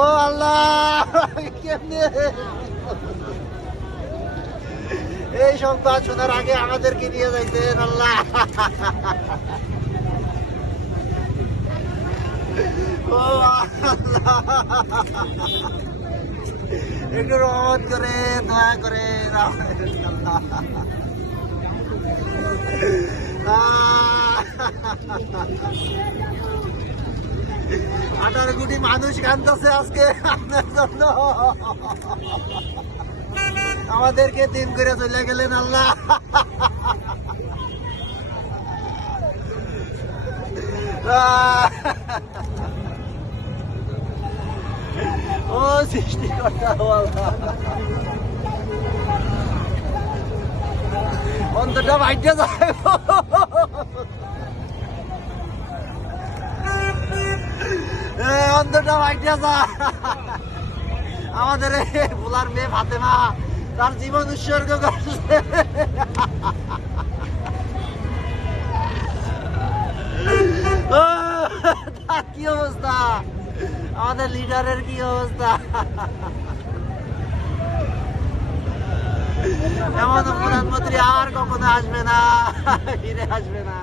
ও আল্লাহ, কেমনে এই সংবাদ শোনার আগে আমাদেরকে নিয়ে যাইতেন আল্লাহ। ও আল্লাহ, একটু রহমত করে দয়া করে 18 কোটি মানুষ কাঁদতেছে আজকে আপনার জন্য। আমাদেরকে দিন করে চলে গেলেন আল্লাহ। ও সৃষ্টিকর্তা আল্লাহ, অন্তটা বাইটে যায়, অন্তটা বাইটে যায়। আমাদের ভোলার মেয়ে ফাতেমা তার জীবন উৎসর্গ করছে। তার কি অবস্থা, আমাদের লিডারের কি অবস্থা। এমন প্রধানমন্ত্রী আর কখনো আসবে না, ফিরে আসবে না।